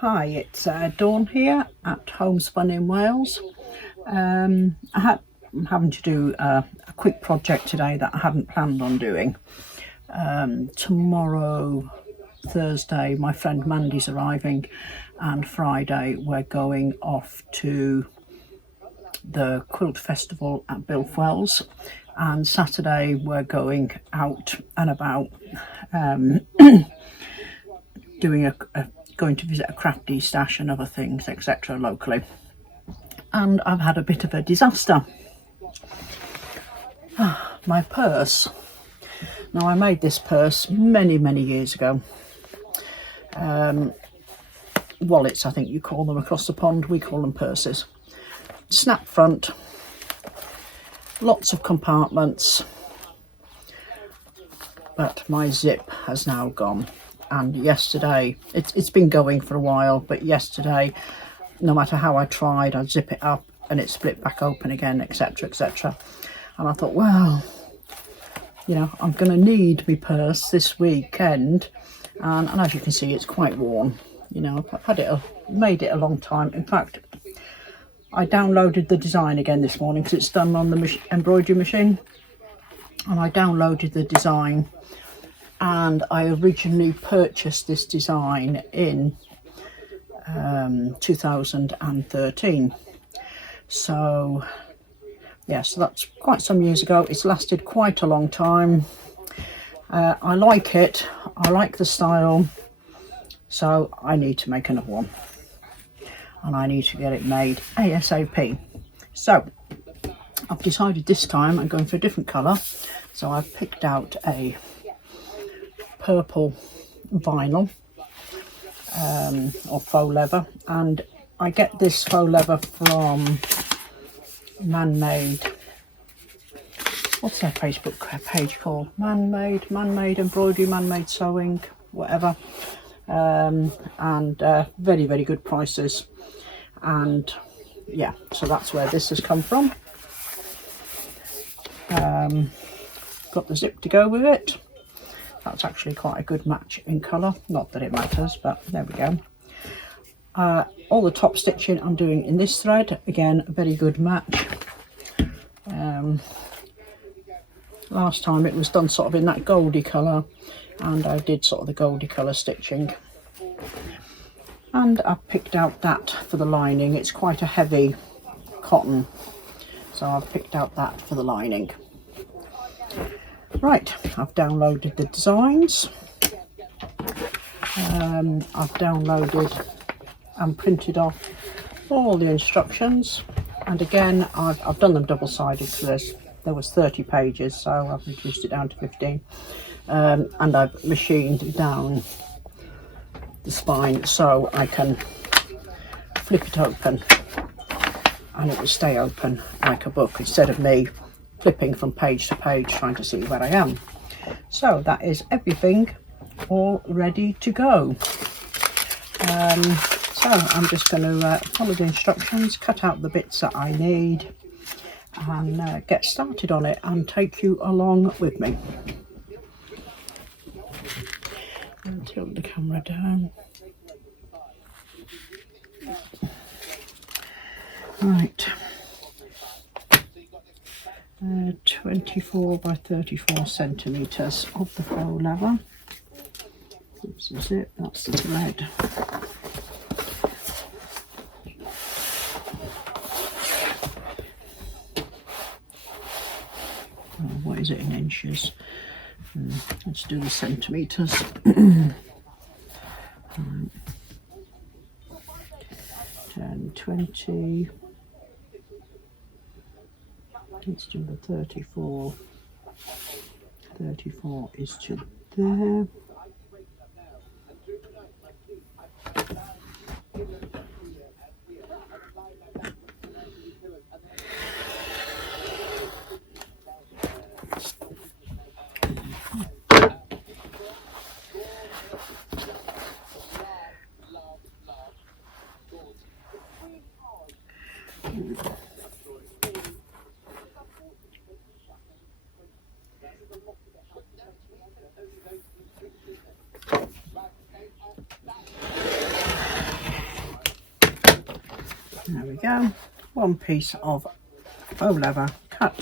Hi, it's Dawn here at Homespun in Wales. I'm having to do a quick project today that I hadn't planned on doing. Tomorrow, Thursday, my friend Mandy's arriving, and Friday we're going off to the Quilt Festival at Bilfwells, and Saturday we're going out and about going to visit a crafty stash and other things, etc. locally. And I've had a bit of a disaster. My purse. Now, I made this purse many years ago. Wallets, I think you call them across the pond. We call them purses. Snap front, lots of compartments, but my zip has now gone. And yesterday, it's been going for a while, but yesterday, no matter how I tried, I'd zip it up and it split back open again, etc, etc. And I thought, well, you know, I'm going to need my purse this weekend, and as you can see, it's quite worn. You know, I've had it, made it a long time. In fact, I downloaded the design again this morning because it's done on the embroidery machine, and I downloaded the design, and I originally purchased this design in 2013. So yeah, so that's quite some years ago. It's lasted quite a long time. I like it, I like the style, so I need to make another one, and I need to get it made ASAP. So I've decided this time I'm going for a different colour, so I've picked out a purple vinyl or faux leather, and I get this faux leather from Man-Made, what's their Facebook page called? Man-Made Embroidery, Man-Made Sewing, whatever. And very good prices. And yeah, so that's where this has come from. Got the zip to go with it. That's actually quite a good match in colour. Not that it matters, but there we go. All the top stitching I'm doing in this thread. Again, a very good match. Last time it was done sort of in that goldy colour, and I did sort of the goldy colour stitching. And I picked out that for the lining. It's quite a heavy cotton, so I've picked out that for the lining. Right, I've downloaded the designs. I've downloaded and printed off all the instructions, and again I've done them double-sided because there was 30 pages, so I've reduced it down to 15, and I've machined down the spine so I can flip it open and it will stay open like a book, instead of me flipping from page to page trying to see where I am. So that is everything all ready to go. So I'm just going to follow the instructions, cut out the bits that I need, and get started on it and take you along with me. And tilt the camera down. Right. 24 by 34 centimetres of the faux leather. This is it, that's the thread. What is it in inches? Let's do the centimetres. 10, 20. Let's do the 34. 34 is to there. There we go, one piece of faux leather cut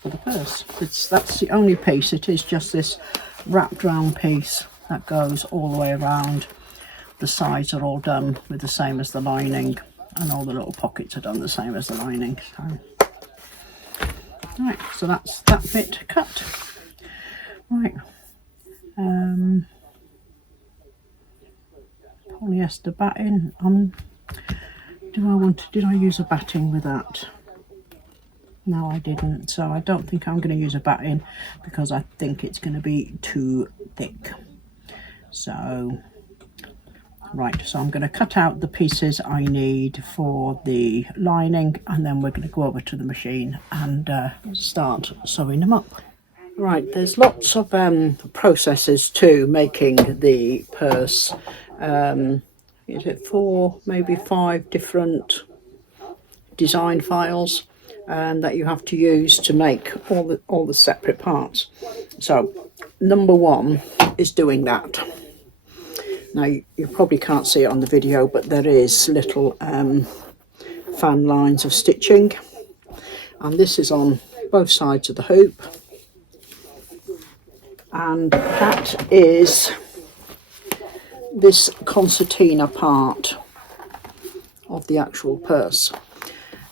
for the purse. That's the only piece. It is just this wrapped round piece that goes all the way around. The sides are all done with the same as the lining, and all the little pockets are done the same as the lining. So, right, so that's that bit cut. Right, polyester batting. Did I use a batting with that? No, I didn't. So I don't think I'm going to use a batting because I think it's going to be too thick. So, right, so I'm going to cut out the pieces I need for the lining, and then we're going to go over to the machine and start sewing them up. Right, there's lots of processes to making the purse. Is it 4, maybe 5 different design files that you have to use to make all the separate parts. So number 1 is doing that. Now you probably can't see it on the video, but there is little fan lines of stitching, and this is on both sides of the hoop, and that is this concertina part of the actual purse.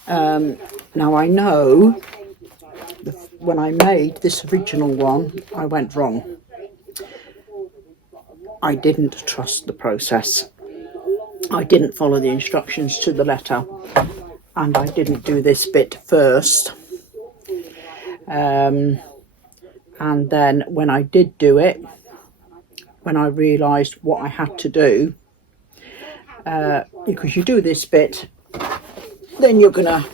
Now I know when I made this original one, I went wrong. I didn't trust the process. I didn't follow the instructions to the letter, and I didn't do this bit first. And then when I did do it, when I realised what I had to do, because you do this bit, then you're going to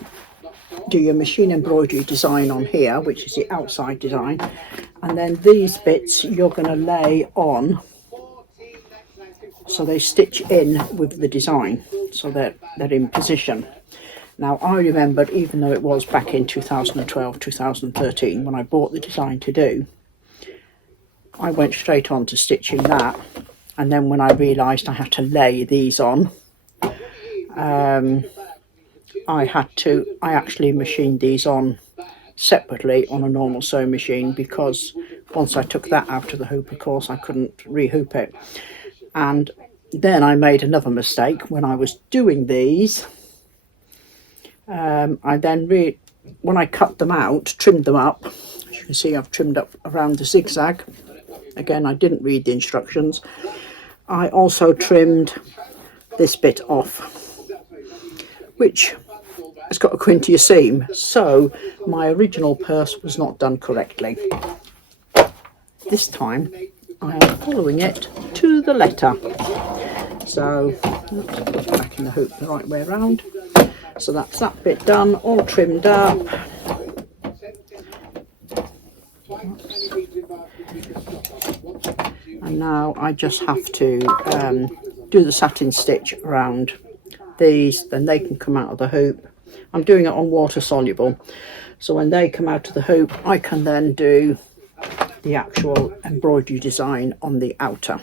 do your machine embroidery design on here, which is the outside design, and then these bits you're going to lay on so they stitch in with the design, so they're in position. Now I remembered, even though it was back in 2012, 2013 when I bought the design to do, I went straight on to stitching that, and then when I realised I had to lay these on, I actually machined these on separately on a normal sewing machine, because once I took that out of the hoop, of course, I couldn't re-hoop it. And then I made another mistake when I was doing these. I then when I cut them out, trimmed them up. As you can see, I've trimmed up around the zigzag. Again, I didn't read the instructions. I also trimmed this bit off, which has got a quintia seam, so my original purse was not done correctly. This time I am following it to the letter. So let's put it back in the hoop the right way around. So that's that bit done, all trimmed up. And now I just have to do the satin stitch around these, then they can come out of the hoop. I'm doing it on water soluble, so when they come out of the hoop I can then do the actual embroidery design on the outer.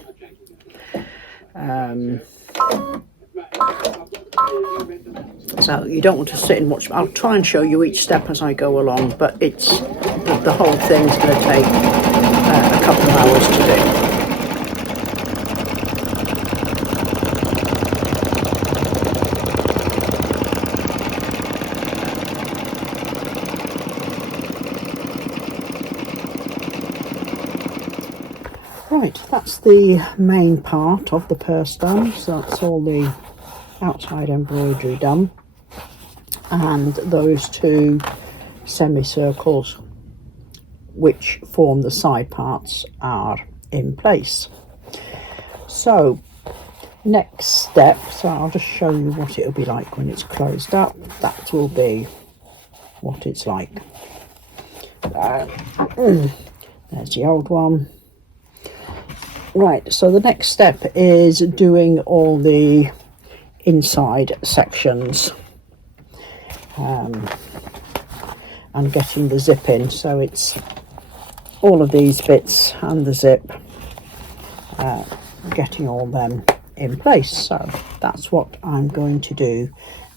So you don't want to sit and watch. I'll try and show you each step as I go along, but it's the whole thing's going to take a couple of hours to do. Right, that's the main part of the purse done, so that's all the outside embroidery done, and those 2 semicircles which form the side parts are in place. So next step, so I'll just show you what it'll be like when it's closed up. That will be what it's like. There's the old one. Right, so the next step is doing all the inside sections and getting the zip in. So it's all of these bits and the zip, getting all them in place. So that's what I'm going to do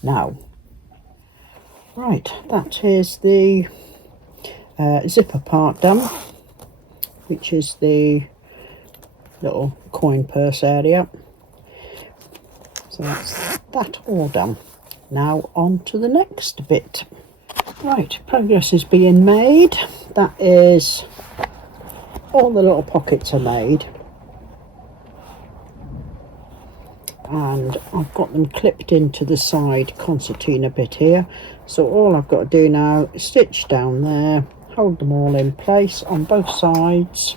now. Right, that is the zipper part done, which is the little coin purse area. So that's that all done. Now on to the next bit. Right, progress is being made. That is, all the little pockets are made, and I've got them clipped into the side concertina bit here. So all I've got to do now is stitch down there, hold them all in place on both sides.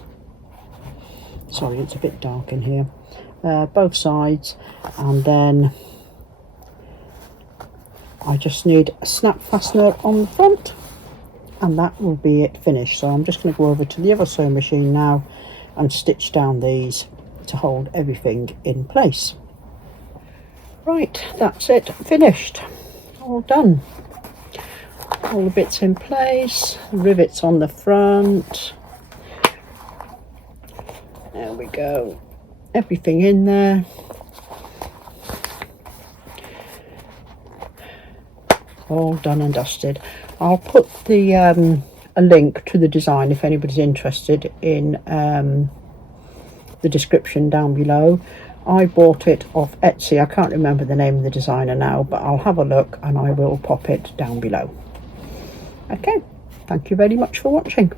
Sorry, it's a bit dark in here. Both sides, and then I just need a snap fastener on the front, and that will be it finished. So I'm just going to go over to the other sewing machine now and stitch down these to hold everything in place. Right, that's it, finished, all done. All the bits in place, rivets on the front. There we go, everything in there. All done and dusted. I'll put the a link to the design if anybody's interested in the description down below. I bought it off Etsy. I can't remember the name of the designer now, but I'll have a look and I will pop it down below. Okay, thank you very much for watching.